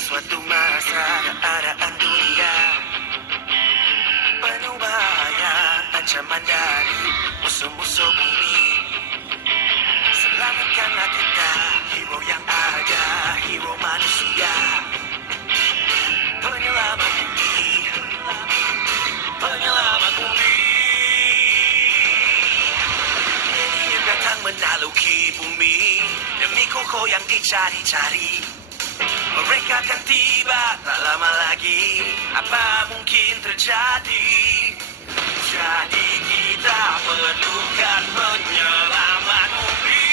Sesuatu masa keadaan dunia penuh bahaya, ancaman dari musuh-musuh bumi. Selamatkanlah kita, hero yang ada, hero manusia. Penyelamat bumi, penyelamat bumi. Alien datang menaluki bumi demi koko yang dicari-cari. Mereka akan tiba tak lama lagi. Apa mungkin terjadi? Jadi kita perlukan penyelamat bumi.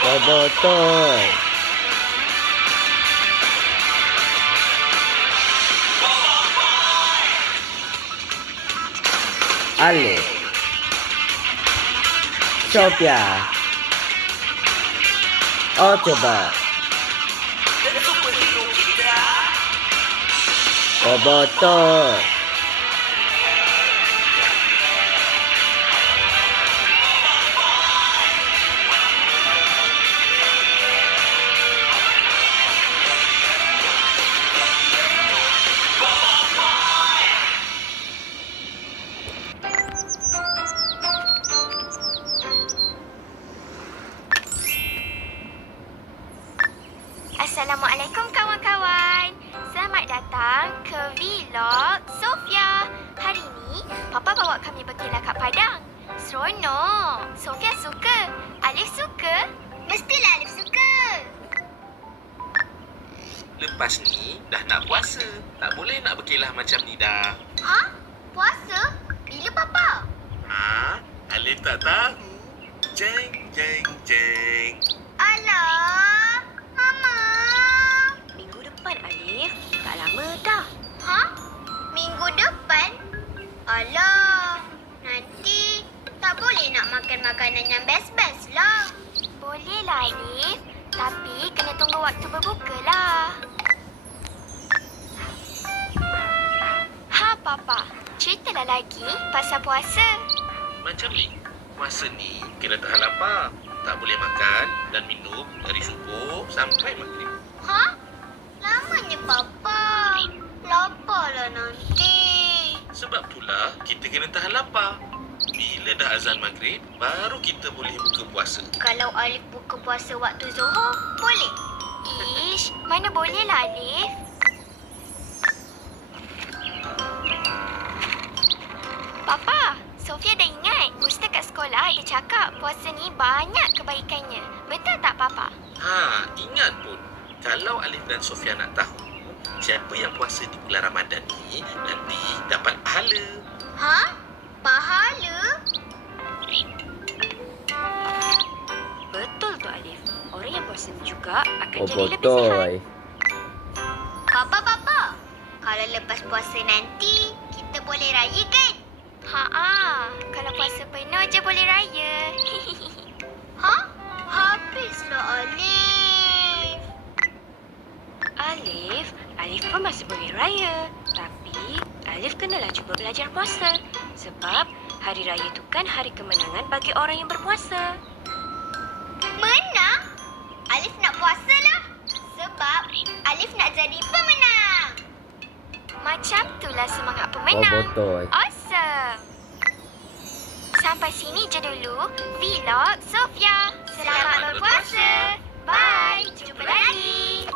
Bobotoy. Alif, Sophia, October, Superhero kita. Bobotoy. Assalamualaikum kawan-kawan. Selamat datang ke vlog Sofia. Hari ni Papa bawa kami berkelah kat Padang. Seronok. Sofia suka. Alif suka. Mestilah Alif suka. Lepas ni dah nak puasa. Tak boleh nak berkelah macam ni dah. Ha? Puasa? Bila Papa? Ha? Alif tak tahu. Jeng, jeng, jeng. Alah, Mama. Minggu depan, Alif. Tak lama dah. Ha? Minggu depan? Alah, nanti tak boleh nak makan makanan yang best-best lah. Boleh lah, Alif. Tapi kena tunggu waktu berbuka lah. Ha, Papa. Ceritalah lagi pasal puasa. Macam ni. Puasa ni kena tahan lapar. Tak boleh makan dan minum dari subuh sampai maghrib. Ha? Lamanya, Papa. Laparlah nanti. Sebab itulah kita kena tahan lapar. Bila dah azan maghrib, baru kita boleh buka puasa. Kalau Alif buka puasa waktu Zuhur, boleh? Ish, mana boleh lah, Alif. Papa, Sofia dah ingat. Ustaz kat sekolah ada cakap puasa ni banyak kebaikannya. Betul tak, Papa? Ha, ingat pun. Kalau Alif dan Sofia nak tahu, siapa yang puasa di bulan Ramadan ni nanti dapat pahala. Ha? Pahala? Betul tu, Alif. Orang yang puasa ni juga akan jadi lebih sihat. Bobotoy. Papa. Kalau lepas puasa nanti, kita boleh raya kan? Ha, kalau puasa penuh je boleh raya. Ha? Habislah Alif. Alif pun masih boleh raya. Tapi Alif kenalah cuba belajar puasa. Sebab hari raya tu kan hari kemenangan bagi orang yang berpuasa. Menang? Alif nak puasa lah. Sebab Alif nak jadi pemenang. Macam itulah semangat pemenang. Bobotoy. Awesome. Sampai sini je dulu vlog Sofia. Selamat berpuasa. Bye. Jumpa lagi.